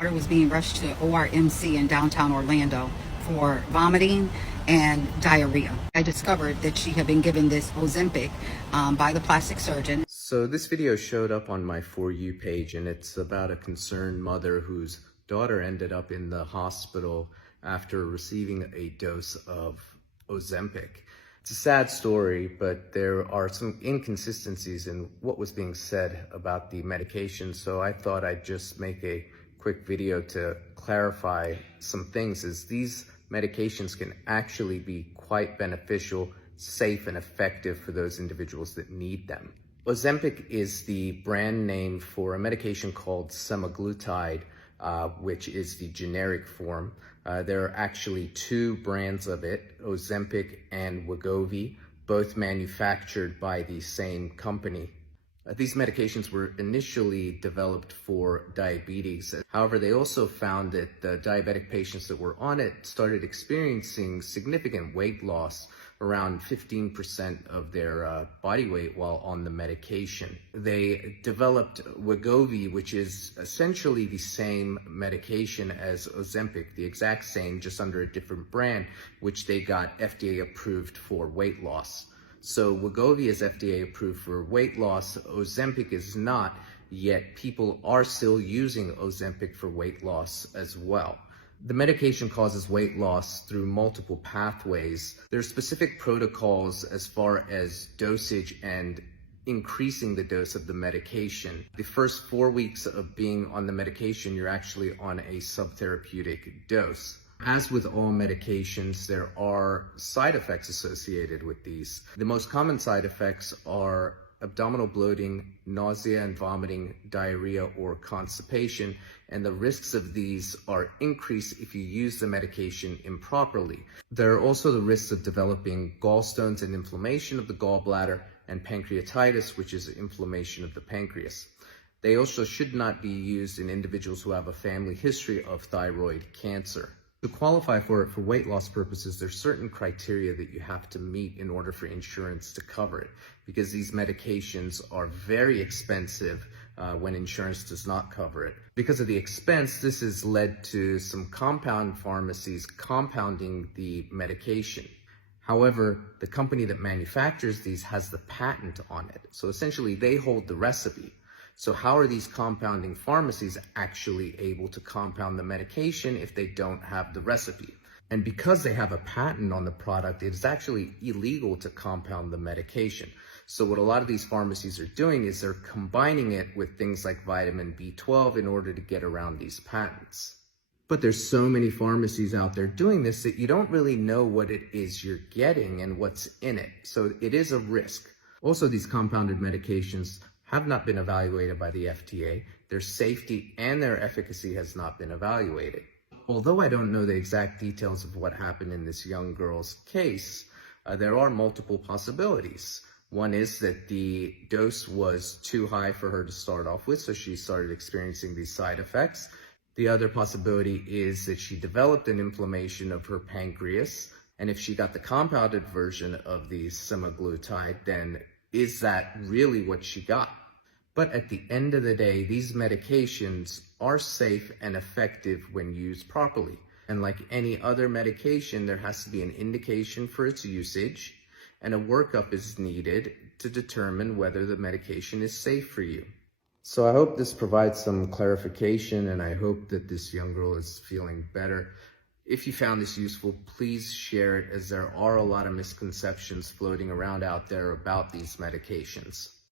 daughter was being rushed to ORMC in downtown Orlando for vomiting and diarrhea. I discovered that she had been given this Ozempic by the plastic surgeon. So this video showed up on my For You page, and it's about a concerned mother whose daughter ended up in the hospital after receiving a dose of Ozempic. It's a sad story, but there are some inconsistencies in what was being said about the medication, so I thought I'd just make a quick video to clarify some things, as these medications can actually be quite beneficial, safe, and effective for those individuals that need them. Ozempic is the brand name for a medication called Semaglutide, which is the generic form. There are actually two brands of it, Ozempic and Wegovy, both manufactured by the same company. These medications were initially developed for diabetes. However, they also found that the diabetic patients that were on it started experiencing significant weight loss, around 15% of their body weight while on the medication. They developed Wegovy, which is essentially the same medication as Ozempic, the exact same, just under a different brand, which they got FDA approved for weight loss. So Wegovy is FDA approved for weight loss, Ozempic is not, yet people are still using Ozempic for weight loss as well. The medication causes weight loss through multiple pathways. There are specific protocols as far as dosage and increasing the dose of the medication. The first 4 weeks of being on the medication, you're actually on a subtherapeutic dose. As with all medications, there are side effects associated with these. The most common side effects are abdominal bloating, nausea and vomiting, diarrhea, or constipation, and the risks of these are increased if you use the medication improperly. There are also the risks of developing gallstones and inflammation of the gallbladder, and pancreatitis, which is inflammation of the pancreas. They also should not be used in individuals who have a family history of thyroid cancer. To qualify for it for weight loss purposes, there's certain criteria that you have to meet in order for insurance to cover it, because these medications are very expensive when insurance does not cover it. Because of the expense, this has led to some compound pharmacies compounding the medication. However, the company that manufactures these has the patent on it. So essentially, they hold the recipe. So how are these compounding pharmacies actually able to compound the medication if they don't have the recipe? And because they have a patent on the product, it is actually illegal to compound the medication. So what a lot of these pharmacies are doing is they're combining it with things like vitamin B12 in order to get around these patents. But there's so many pharmacies out there doing this that you don't really know what it is you're getting and what's in it. So it is a risk. Also, these compounded medications have not been evaluated by the FDA. Their safety and their efficacy has not been evaluated. Although I don't know the exact details of what happened in this young girl's case, there are multiple possibilities. One is that the dose was too high for her to start off with, so she started experiencing these side effects. The other possibility is that she developed an inflammation of her pancreas, and if she got the compounded version of the semaglutide, then is that really what she got? But at the end of the day, these medications are safe and effective when used properly. And like any other medication, there has to be an indication for its usage, and a workup is needed to determine whether the medication is safe for you. So I hope this provides some clarification, and I hope that this young girl is feeling better. If you found this useful, please share it, as there are a lot of misconceptions floating around out there about these medications.